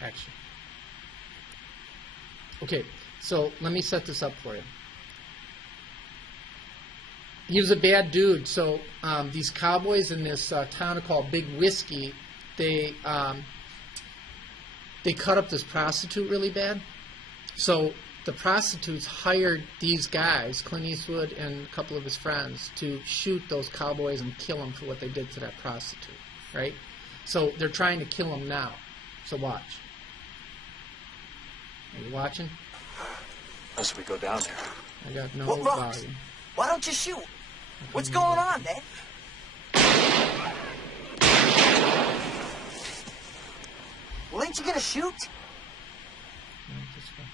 Action. Okay, so let me set this up for you. He was a bad dude. So these cowboys in this town called Big Whiskey, they cut up this prostitute really bad. So the prostitutes hired these guys, Clint Eastwood and a couple of his friends, to shoot those cowboys and kill them for what they did to that prostitute, right? So they're trying to kill them now. So watch. Are you watching? Unless we go down there. I got no What rocks? volume. Why don't you shoot? What's going on, man? Well, ain't you gonna shoot? No, just fuck.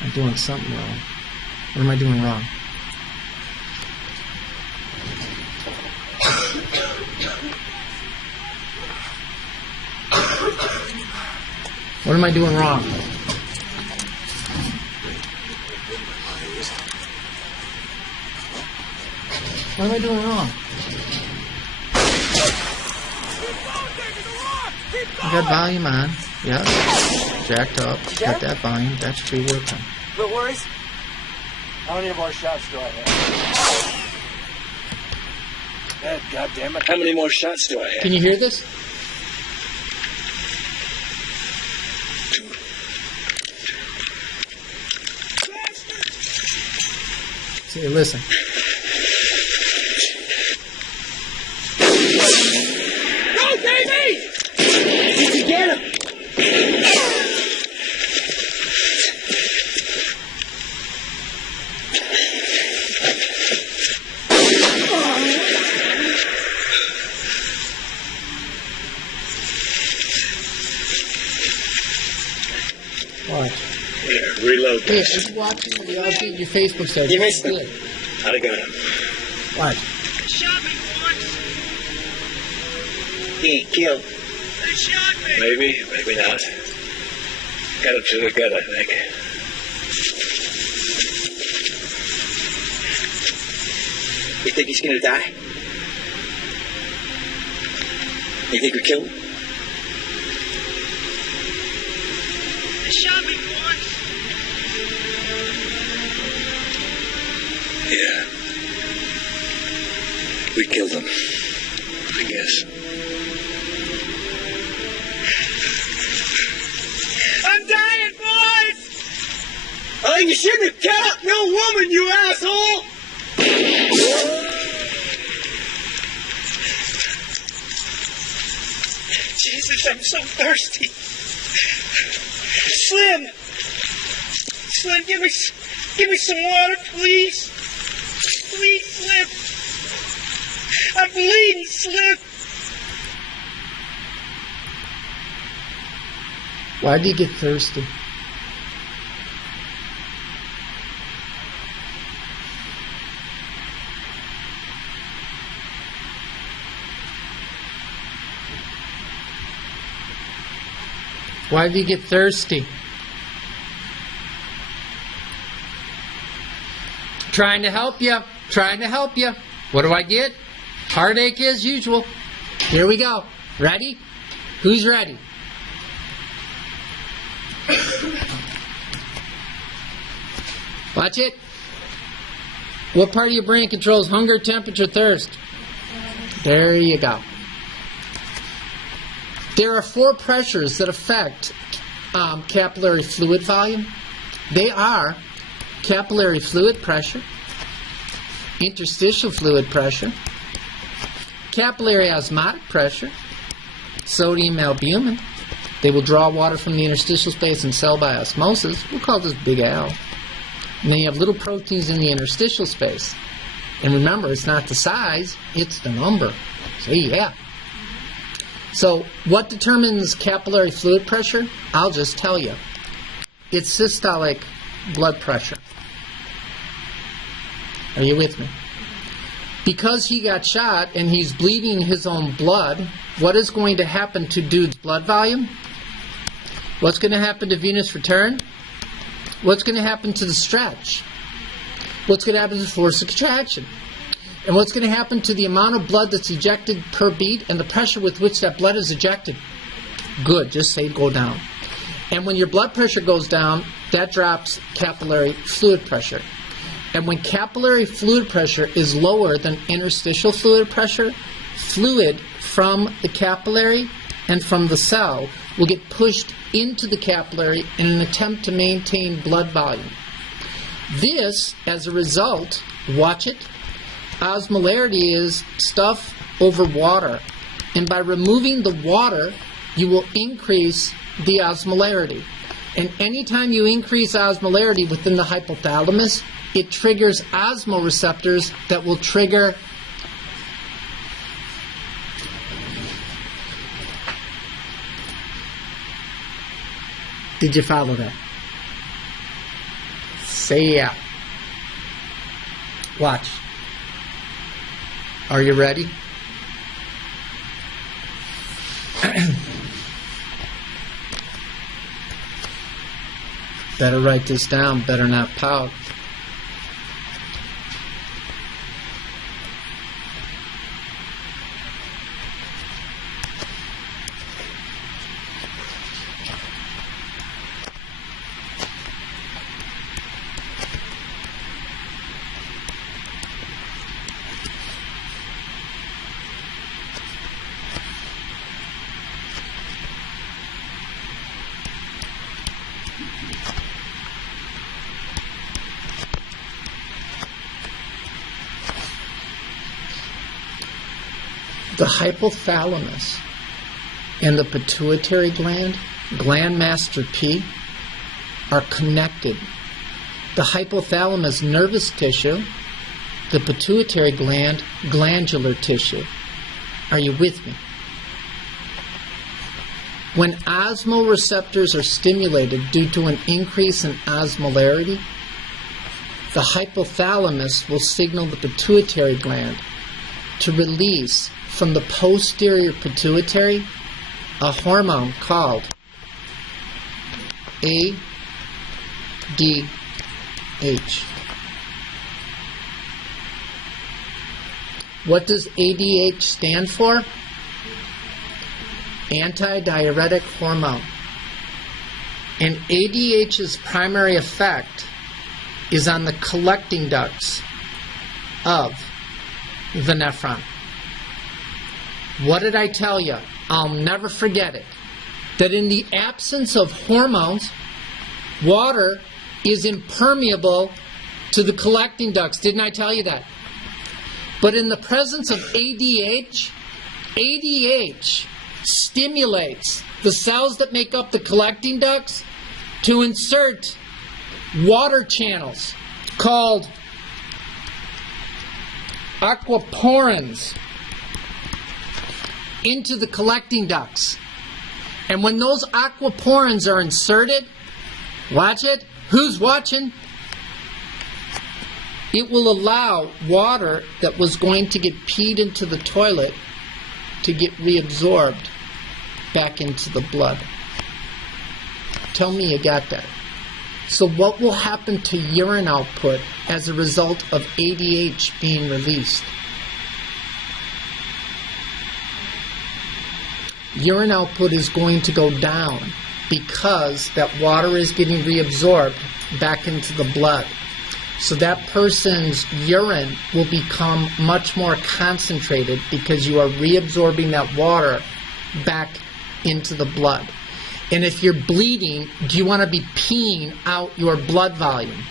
I'm doing something wrong. What am I doing wrong? What am I doing wrong? What am I doing wrong? I got volume on. Yeah. Jacked up. Got that volume. That should be working. No worries. How many more shots do I have? God damn it. How many more shots do I have? Can you hear this? See, listen. Go, Davey! Did you get him? Watch. Here, reload Hey, this. are you watching the LP? Your Facebook says You missed good. How'd I got him? Watch. They shot me once. He ain't killed. They shot me. Maybe, maybe not. Got him to the gut, I think. You think he's gonna die? You think we killed him? They shot me once. Yeah. We killed him. I guess. I'm dying, boys. Oh, you shouldn't have cut up no woman, you asshole! Jesus, I'm so thirsty. Slim. Slim, give me some water, please. Please, Slim. I'm bleeding, Slim. Why do you get thirsty? Why do you get thirsty? Trying to help you. Trying to help you. What do I get? Heartache as usual. Here we go. Ready? Who's ready? Watch it. What part of your brain controls hunger, temperature, thirst? There you go. There are 4 pressures that affect capillary fluid volume. They are capillary fluid pressure, interstitial fluid pressure, capillary osmotic pressure, sodium albumin. They will draw water from the interstitial space and cell by osmosis. We'll call this big L. And then you have little proteins in the interstitial space. And remember, it's not the size, it's the number. So yeah. So what determines capillary fluid pressure? I'll just tell you. It's systolic blood pressure. Are you with me? Because he got shot and he's bleeding his own blood, what is going to happen to dude's blood volume? What's going to happen to venous return? What's going to happen to the stretch? What's going to happen to the force of contraction? And what's going to happen to the amount of blood that's ejected per beat and the pressure with which that blood is ejected? Good, just say go down. And when your blood pressure goes down, that drops capillary fluid pressure. And when capillary fluid pressure is lower than interstitial fluid pressure, fluid from the capillary and from the cell will get pushed into the capillary in an attempt to maintain blood volume. This, as a result, watch it, osmolarity is stuff over water. And by removing the water, you will increase the osmolarity. And anytime you increase osmolarity within the hypothalamus, it triggers osmoreceptors that will trigger Did you follow that? Say yeah. Watch. Are you ready? Better write this down, better not pout. The hypothalamus and the pituitary gland, gland master P, are connected. The hypothalamus, nervous tissue, the pituitary gland, glandular tissue. Are you with me? When osmoreceptors are stimulated due to an increase in osmolarity, the hypothalamus will signal the pituitary gland to release from the posterior pituitary a hormone called ADH. What does ADH stand for? Antidiuretic hormone. And ADH's primary effect is on the collecting ducts of the nephron. What did I tell you? I'll never forget it. That in the absence of hormones, water is impermeable to the collecting ducts. Didn't I tell you that? But in the presence of ADH, ADH stimulates the cells that make up the collecting ducts to insert water channels called aquaporins into the collecting ducts. And when those aquaporins are inserted, watch it, who's watching? It will allow water that was going to get peed into the toilet to get reabsorbed back into the blood. Tell me you got that. So what will happen to urine output as a result of ADH being released? Urine output is going to go down because that water is getting reabsorbed back into the blood. So that person's urine will become much more concentrated because you are reabsorbing that water back into the blood. And if you're bleeding, do you want to be peeing out your blood volume?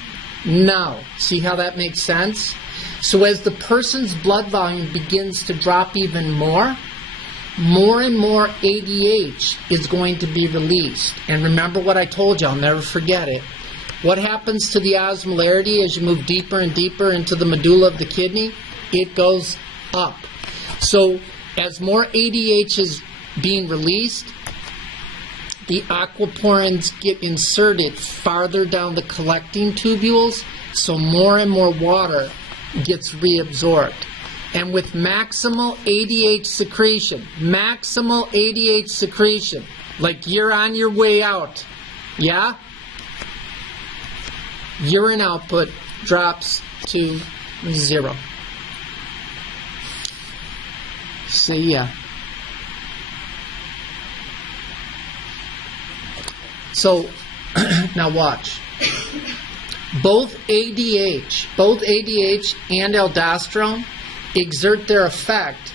No. See how that makes sense? So as the person's blood volume begins to drop even more and more ADH is going to be released. And remember what I told you, I'll never forget it. What happens to the osmolarity as you move deeper and deeper into the medulla of the kidney? It goes up. So as more ADH is being released, the aquaporins get inserted farther down the collecting tubules, so more and more water gets reabsorbed. And with maximal ADH secretion, like you're on your way out, yeah? urine output drops to 0. See ya. So, now watch. Both ADH and aldosterone exert their effect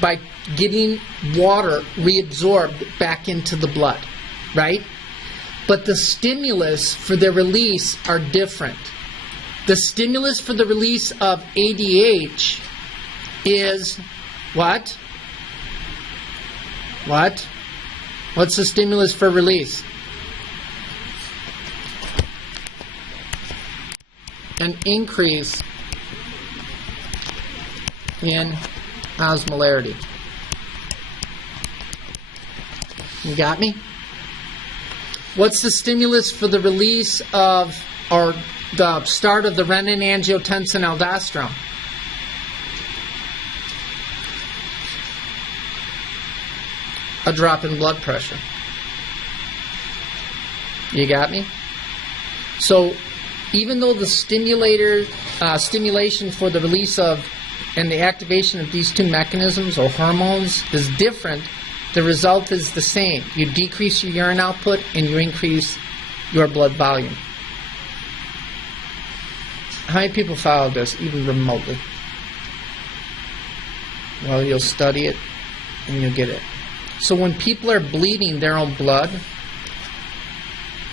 by getting water reabsorbed back into the blood, right? But the stimulus for their release are different. The stimulus for the release of ADH is what? What? What's the stimulus for release? An increase in osmolarity. You got me? What's the stimulus for the release of, or the start of the renin-angiotensin-aldosterone? A drop in blood pressure. You got me? So, even though the stimulation for the release of and the activation of these two mechanisms or hormones is different, the result is the same. You decrease your urine output and you increase your blood volume. How many people follow this, even remotely? Well, you'll study it and you'll get it. So when people are bleeding their own blood,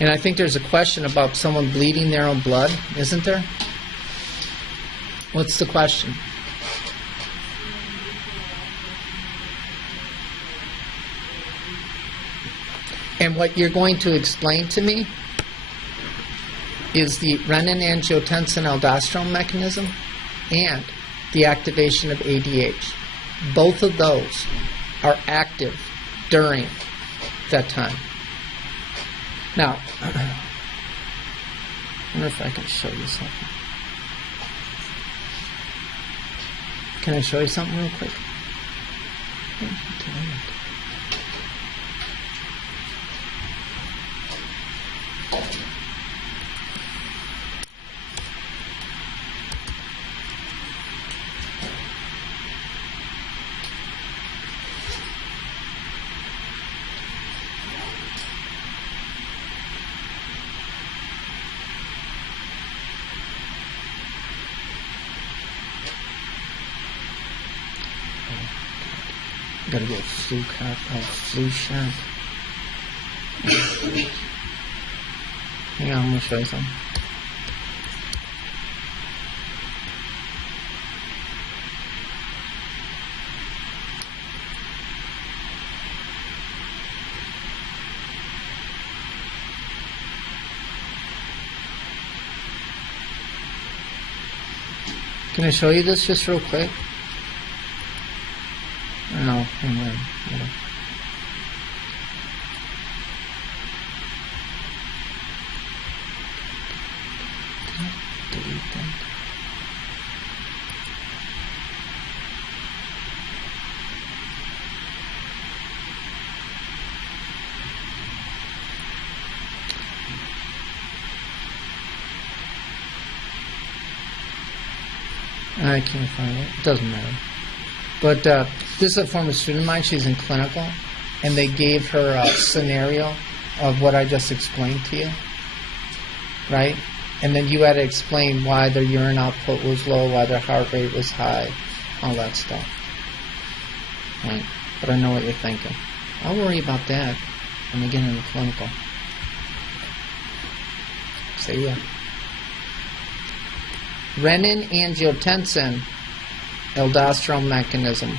and I think there's a question about someone bleeding their own blood, isn't there? What's the question? And what you're going to explain to me is the renin-angiotensin-aldosterone mechanism and the activation of ADH. Both of those are active during that time. Now, I wonder if I can show you something. Can I show you something real quick? Gotta get a flu shot. Hang on, I'm gonna show you something. Can I show you this just real quick? No, hang on. Delete that. I can't find it. It doesn't matter. But this is a former student of mine. She's in clinical, and they gave her a scenario of what I just explained to you, right? And then you had to explain why their urine output was low, why their heart rate was high, all that stuff, right? But I know what you're thinking. I'll worry about that when we get into clinical. See ya. Renin-angiotensin aldosterone mechanism.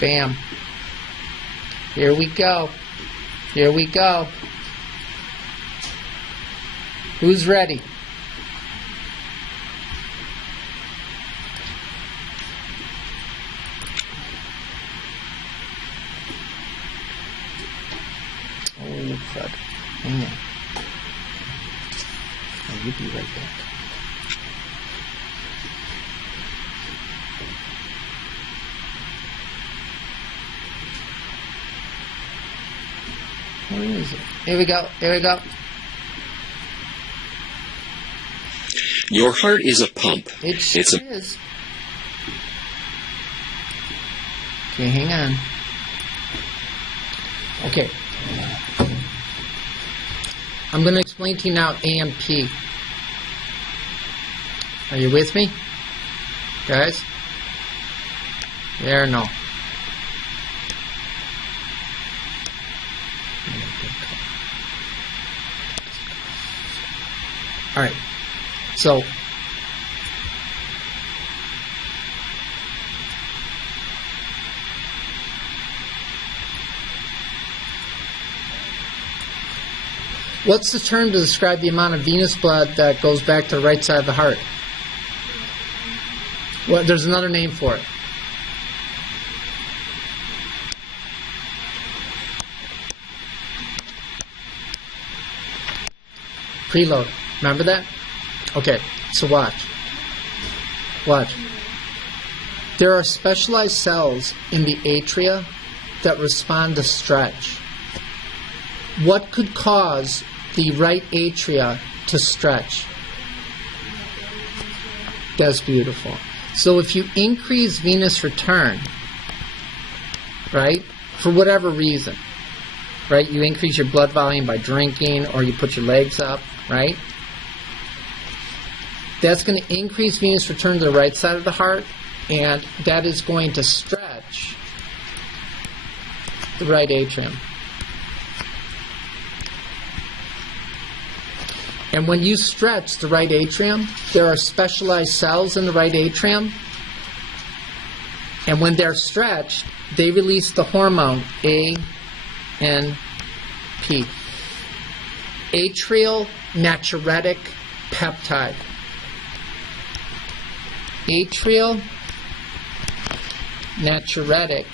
Bam. Here we go. Here we go. Who's ready? Oh, crud. Hang on. Oh, you'll be right back. Where is it? Here we go. Here we go. Your heart is a pump. It It's a is. Okay, hang on. Okay. I'm going to explain to you now A&P. Are you with me, guys? Yeah or no? All right. So, what's the term to describe the amount of venous blood that goes back to the right side of the heart? Well, there's another name for it. Preload. Remember that? Okay, so watch. Watch. There are specialized cells in the atria that respond to stretch. What could cause the right atria to stretch? That's beautiful. So if you increase venous return, right, for whatever reason, right, you increase your blood volume by drinking or you put your legs up, right, that's going to increase venous return to the right side of the heart, and that is going to stretch the right atrium. And when you stretch the right atrium, there are specialized cells in the right atrium, and when they're stretched, they release the hormone A and P. Atrial natriuretic peptide. Atrial natriuretic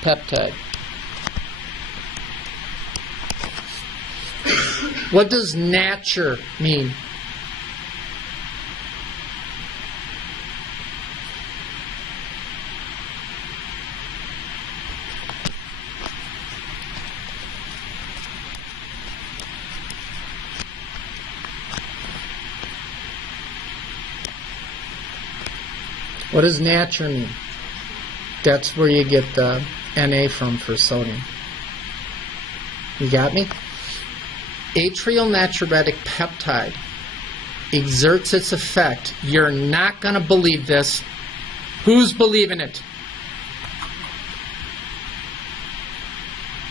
peptide. What does nature mean? What does nature mean? That's where you get the Na from for sodium. You got me? Atrial natriuretic peptide exerts its effect. You're not going to believe this. Who's believing it?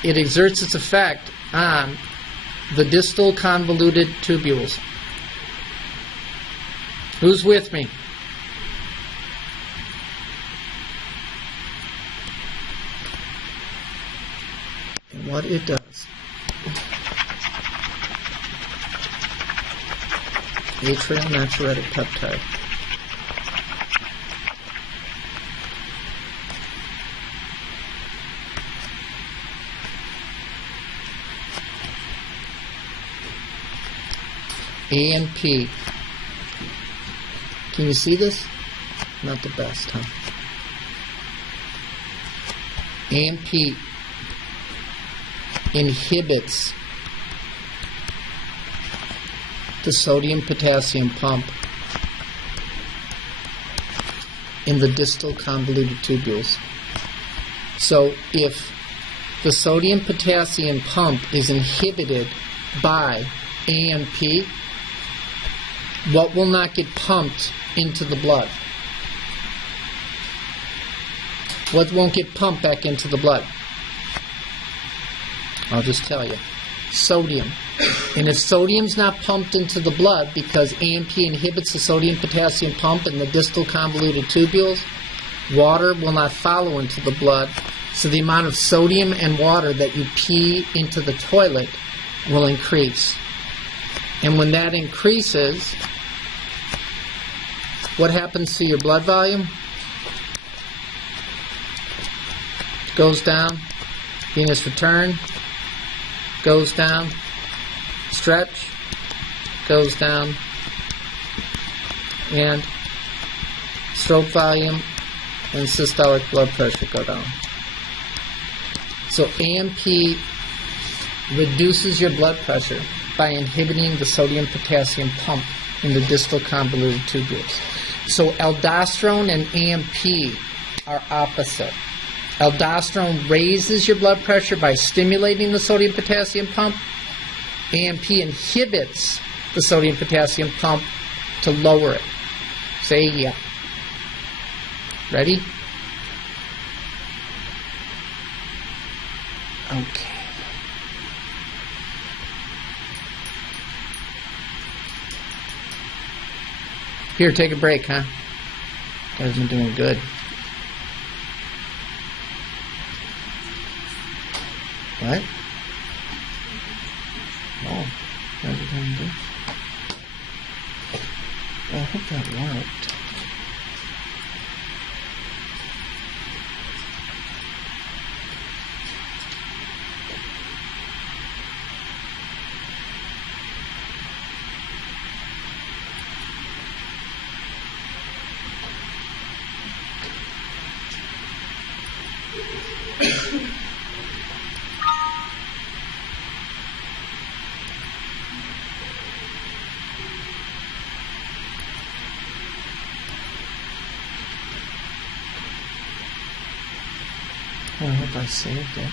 It exerts its effect on the distal convoluted tubules. Who's with me? And what it does. Atrial natriuretic peptide. A and P. Can you see this? Not the best, huh? A and P inhibits the sodium-potassium pump in the distal convoluted tubules. So if the sodium-potassium pump is inhibited by A&P, what will not get pumped into the blood? What won't get pumped back into the blood? I'll just tell you. Sodium. And if sodium's not pumped into the blood because AMP inhibits the sodium-potassium pump in the distal convoluted tubules, water will not follow into the blood, so the amount of sodium and water that you pee into the toilet will increase. And when that increases, what happens to your blood volume? It goes down. Venous return goes down. Stretch goes down. And stroke volume and systolic blood pressure go down. So AMP reduces your blood pressure by inhibiting the sodium-potassium pump in the distal convoluted tubules. So aldosterone and AMP are opposite. Aldosterone raises your blood pressure by stimulating the sodium-potassium pump. AMP inhibits the sodium-potassium pump to lower it. Say yeah. Ready? Okay. Here, take a break, huh? You guys been doing good. What? Oh, how's it going to do? Well, I hope that worked. I hope I saved it.